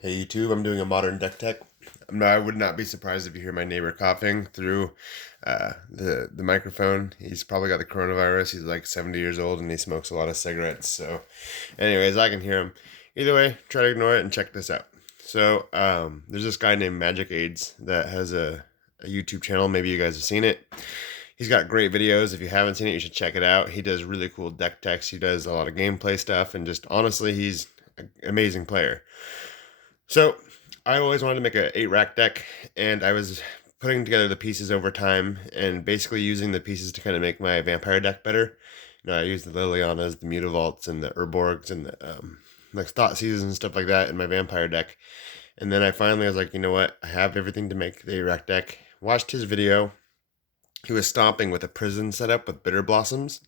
Hey YouTube, I'm doing a modern deck tech. I would not be surprised if you hear my neighbor coughing through the microphone. He's probably got the coronavirus. He's like 70 years old and he smokes a lot of cigarettes. So, anyways, I can hear him. Either way, try to ignore it and check this out. So, there's this guy named Magic AIDS that has a YouTube channel. Maybe you guys have seen it. He's got great videos. If you haven't seen it, you should check it out. He does really cool deck techs. He does a lot of gameplay stuff, and just honestly, he's an amazing player. So I always wanted to make a 8 rack deck, and I was putting together the pieces over time and basically using the pieces to kind of make my vampire deck better. I used the Lilianas, the Mutavaults, and the Urborgs, and the like Thought Seasons and stuff like that in my vampire deck. And then I finally was like, you know what? I have everything to make the 8 rack deck. Watched his video. He was stomping with a prison setup with bitter blossoms.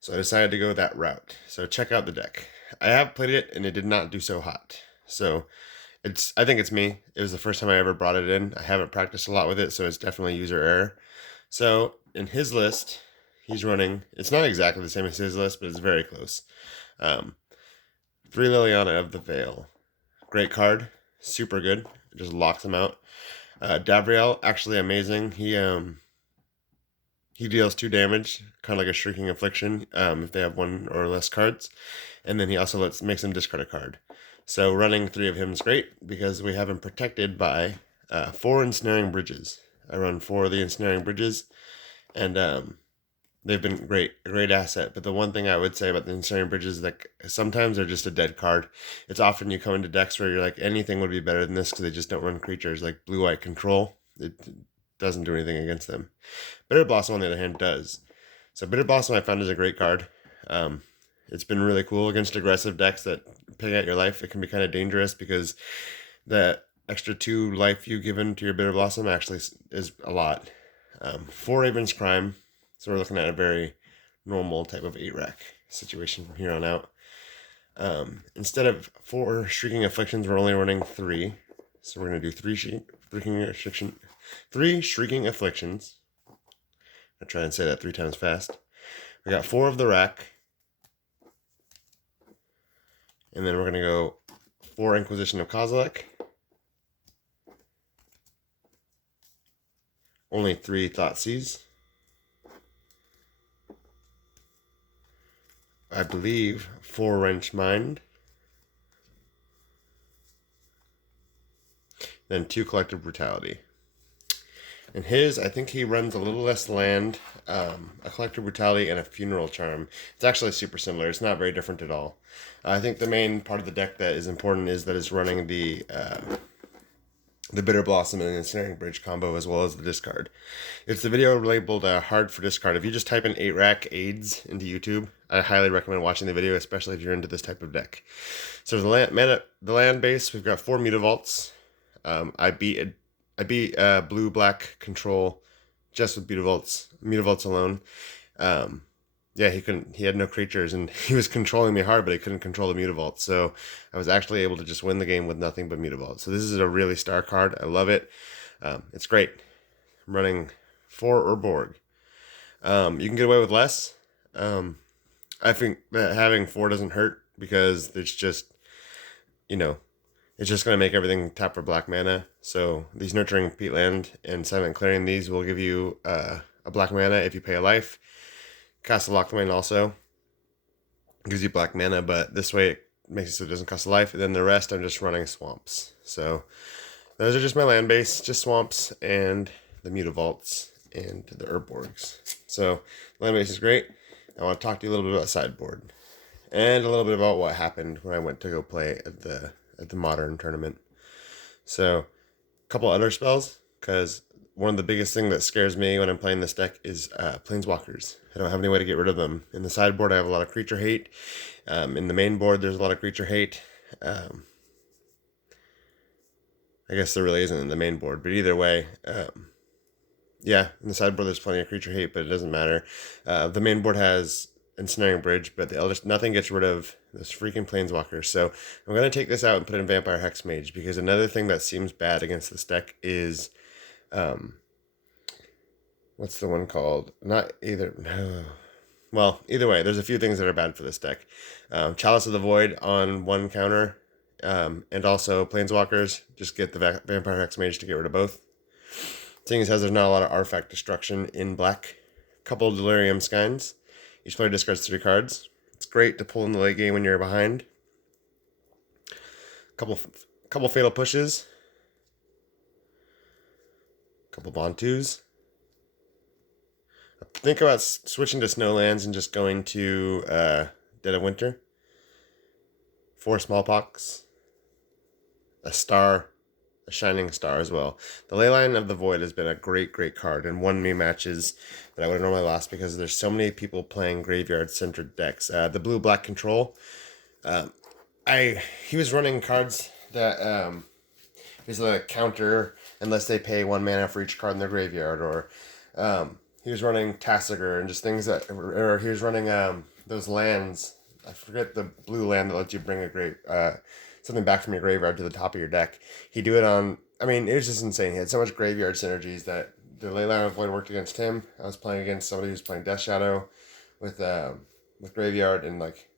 So I decided to go that route. So check out the deck. I have played it and it did not do so hot. So I think it's me. It was the first time I ever brought it in. I haven't practiced a lot with it, so it's definitely user error. So in his list, he's running. It's not exactly the same as his list, but it's very close. Um, 3 Liliana of the Veil, great card, super good. It just locks them out. Davriel, actually amazing. He deals 2 damage, kind of like a shrieking affliction, if they have 1 or less cards, and then he also makes them discard a card. So running 3 of him is great because we have him protected by 4 ensnaring bridges. I run 4 of the ensnaring bridges, and they've been a great asset. But the one thing I would say about the ensnaring bridges is that sometimes they're just a dead card. It's often you come into decks where you're like, anything would be better than this because they just don't run creatures like blue-white control. It doesn't do anything against them. Bitter Blossom, on the other hand, does. So Bitter Blossom I found is a great card. It's been really cool against aggressive decks that pick out your life. It can be kind of dangerous because the extra 2 life you give into your Bitter Blossom actually is a lot. 4 Raven's Crime, so we're looking at a very normal type of 8 rack situation from here on out. Instead of 4 Shrieking Afflictions, we're only running 3. So we're going to do 3 Shrieking Afflictions. I'll try and say that 3 times fast. We got 4 of the rack. And then we're going to go 4 Inquisition of Kozilek. Only 3 Thoughtseize. I believe 4 Wrench Mind. Then 2 Collective Brutality. And his, I think he runs a little less land, a Collective Brutality, and a Funeral Charm. It's actually super similar. It's not very different at all. I think the main part of the deck that is important is that it's running the Bitter Blossom and the Ensnaring Bridge combo as well as the discard. It's the video labeled hard for discard. If you just type in 8-rack AIDS into YouTube, I highly recommend watching the video, especially if you're into this type of deck. So the land base, we've got 4 Mutavaults. I beat blue-black control just with Mutavaults alone. Yeah, he had no creatures, and he was controlling me hard, but he couldn't control the Mutavault. So I was actually able to just win the game with nothing but Mutavault. So this is a really star card. I love it. It's great. I'm running 4 Urborg. You can get away with less. I think that having 4 doesn't hurt because it's just, you know, it's just going to make everything tap for black mana. So these Nurturing Peatland and Silent Clearing, these will give you a black mana if you pay a life. Castle Lockdown also gives you black mana, but this way it makes it so it doesn't cost a life. And then the rest, I'm just running swamps. So those are just my land base, just swamps and the Mutavaults and the Urborgs. So land base is great. I want to talk to you a little bit about sideboard and a little bit about what happened when I went to go play at the modern tournament. So a couple other spells, because one of the biggest thing that scares me when I'm playing this deck is planeswalkers. I don't have any way to get rid of them. In the sideboard, I have a lot of creature hate. In the main board, there's a lot of creature hate. I guess there really isn't in the main board, but either way, yeah, in the sideboard there's plenty of creature hate, but it doesn't matter. The main board has Ensnaring Bridge, but nothing gets rid of this freaking planeswalker. So I'm going to take this out and put in Vampire Hexmage, because another thing that seems bad against this deck is what's the one called? Not either. No. Well, either way, there's a few things that are bad for this deck. Chalice of the Void on 1 counter and also Planeswalkers. Just get the Vampire Hexmage to get rid of both. Seeing as there's not a lot of artifact destruction in black. Couple Delirium Skynes. Each player discards 3 cards. It's great to pull in the late game when you're behind. Couple Fatal Pushes. Couple Bontus. Think about switching to Snowlands and just going to Dead of Winter. 4 Smallpox. A Star. A Shining Star as well. The Leyline of the Void has been a great card and won me matches that I would have normally lost because there's so many people playing graveyard-centered decks. The Blue-Black Control. He was running cards that he's a counter unless they pay 1 mana for each card in their graveyard, or he was running Tassiger and just things that, or he was running those lands. I forget the blue land that lets you bring something back from your graveyard to the top of your deck. He'd do it on, I mean, it was just insane. He had so much graveyard synergies that the Leyline of Void worked against him. I was playing against somebody who was playing Death Shadow with graveyard, and like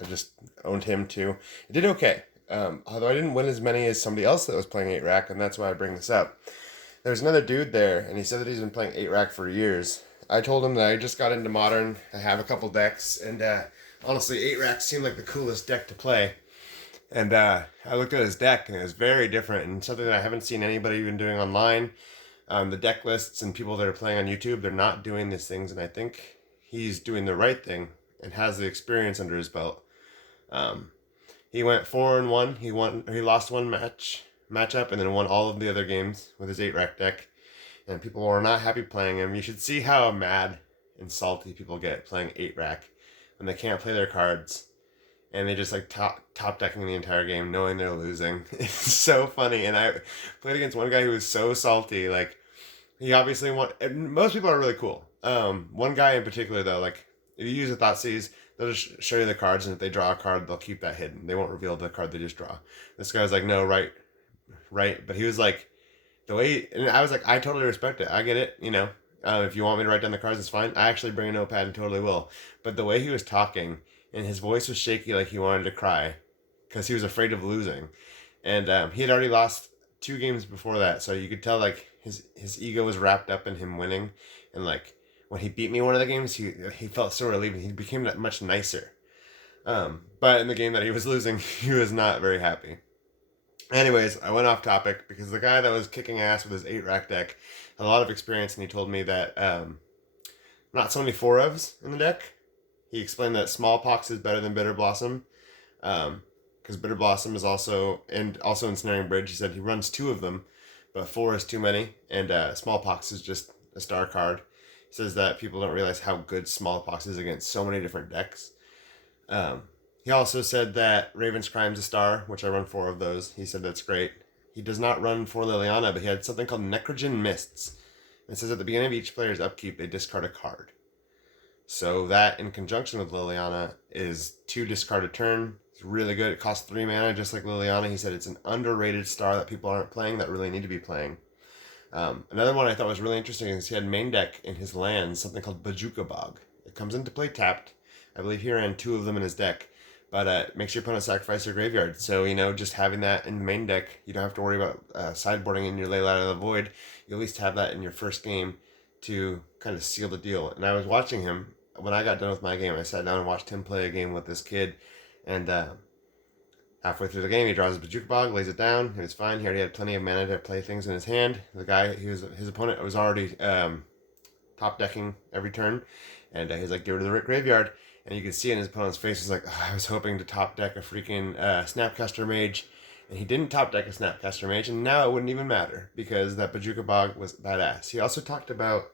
I just owned him too. It did okay. Although I didn't win as many as somebody else that was playing 8-rack, and that's why I bring this up. There's another dude there, and he said that he's been playing 8-rack for years. I told him that I just got into Modern. I have a couple decks, and honestly, 8-rack seemed like the coolest deck to play. And I looked at his deck, and it was very different, and something that I haven't seen anybody even doing online. The deck lists and people that are playing on YouTube, they're not doing these things, and I think he's doing the right thing and has the experience under his belt. He went 4-1. He lost one matchup, and then won all of the other games with his 8-rack deck. And people were not happy playing him. You should see how mad and salty people get playing 8-rack when they can't play their cards, and they just like top decking the entire game, knowing they're losing. It's so funny. And I played against one guy who was so salty. Like, he obviously won. And most people are really cool. One guy in particular though, like if you use a Thoughtseize, they'll just show you the cards, and if they draw a card, they'll keep that hidden. They won't reveal the card they just draw. This guy was like, no, right. But he was like, the way, and I was like, I totally respect it. I get it, you know. If you want me to write down the cards, it's fine. I actually bring a notepad and totally will. But the way he was talking, and his voice was shaky like he wanted to cry because he was afraid of losing. And he had already lost 2 games before that, so you could tell like his ego was wrapped up in him winning. And like when he beat me one of the games, he felt so relieved. He became that much nicer. But in the game that he was losing, he was not very happy. Anyways, I went off topic because the guy that was kicking ass with his 8-rack deck had a lot of experience, and he told me that not so many 4-ofs in the deck. He explained that Smallpox is better than Bitter Blossom, because Bitter Blossom is also Ensnaring Bridge. He said he runs 2 of them, but 4 is too many, and Smallpox is just a star card. He says that people don't realize how good Smallpox is against so many different decks. He also said that Raven's Crime's a star, which I run 4 of those. He said that's great. He does not run 4 Liliana, but he had something called Necrogen Mists. It says at the beginning of each player's upkeep, they discard a card. So that, in conjunction with Liliana, is 2 discard a turn. It's really good. It costs 3 mana, just like Liliana. He said it's an underrated star that people aren't playing that really need to be playing. Another one I thought was really interesting is he had main deck in his lands, something called Bajuka Bog. It comes into play tapped. I believe he ran 2 of them in his deck. But makes your opponent sacrifice their graveyard. So, you know, just having that in the main deck, you don't have to worry about sideboarding in your Leyline of the Void. You at least have that in your first game to kind of seal the deal. And I was watching him. When I got done with my game, I sat down and watched him play a game with this kid. And halfway through the game, he draws his Bajuka Bog, lays it down. It was fine. He already had plenty of mana to play things in his hand. The guy, his opponent was already top decking every turn. And he's like, get rid of the graveyard. And you can see in his opponent's face, he's like, oh, I was hoping to top deck a freaking Snapcaster Mage. And he didn't top deck a Snapcaster Mage, and now it wouldn't even matter because that Bajuka Bog was badass. He also talked about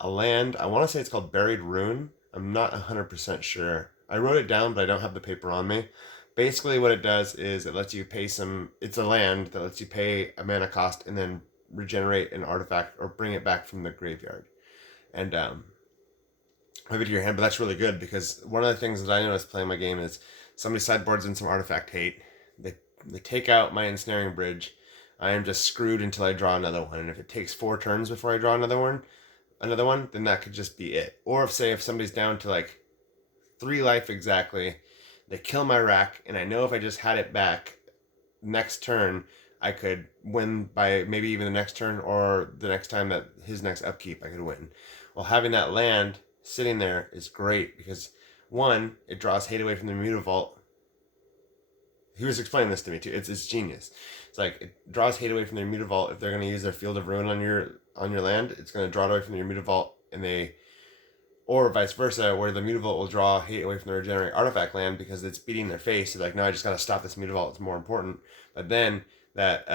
a land, I want to say it's called Buried Ruin. I'm not 100% sure. I wrote it down, but I don't have the paper on me. Basically what it does is it lets you pay it's a land that lets you pay a mana cost and then regenerate an artifact or bring it back from the graveyard. And move it to your hand, but that's really good because one of the things that I noticed playing my game is somebody sideboards in some artifact hate. They take out my Ensnaring Bridge. I am just screwed until I draw another one. And if it takes 4 turns before I draw another one, then that could just be it. Or if somebody's down to like 3 life exactly, they kill my rack, and I know if I just had it back, next turn I could win by maybe even the next turn or the next time that his next upkeep I could win. Well, having that land sitting there is great because one, it draws hate away from the Mutavault. He was explaining this to me too. It's genius. It's like it draws hate away from their Mutavault. If they're going to use their Field of Ruin on your land, it's going to draw it away from their Mutavault, and they, or vice versa, where the Mutavault will draw hate away from the Regenerate Artifact land because it's beating their face. So like, no, I just got to stop this Mutavault. It's more important. But then that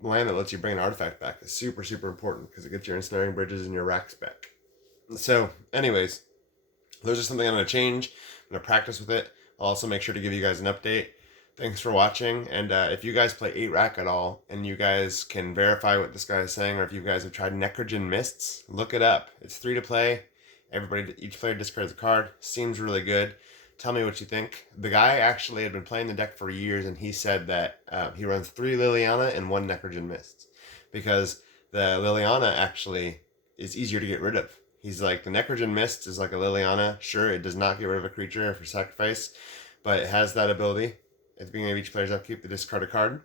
land that lets you bring an artifact back is super super important because it gets your ensnaring bridges and your racks back. So, anyways, those are something I'm going to change. I'm going to practice with it. I'll also make sure to give you guys an update. Thanks for watching. And if you guys play 8 rack at all and you guys can verify what this guy is saying, or if you guys have tried Necrogen Mists, look it up. It's 3 to play. Each player discards a card. Seems really good. Tell me what you think. The guy actually had been playing the deck for years, and he said that he runs 3 Liliana and 1 Necrogen Mists because the Liliana actually is easier to get rid of. He's like, the Necrogen Mist is like a Liliana. Sure, it does not get rid of a creature for sacrifice, but it has that ability. At the beginning of each player's upkeep, to discard a card.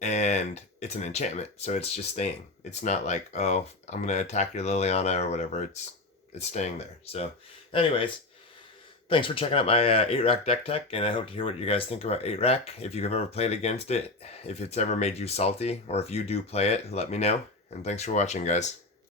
And it's an enchantment, so it's just staying. It's not like, oh, I'm going to attack your Liliana or whatever. It's staying there. So, anyways, thanks for checking out my 8-rack deck tech, and I hope to hear what you guys think about 8-rack. If you've ever played against it, if it's ever made you salty, or if you do play it, let me know. And thanks for watching, guys.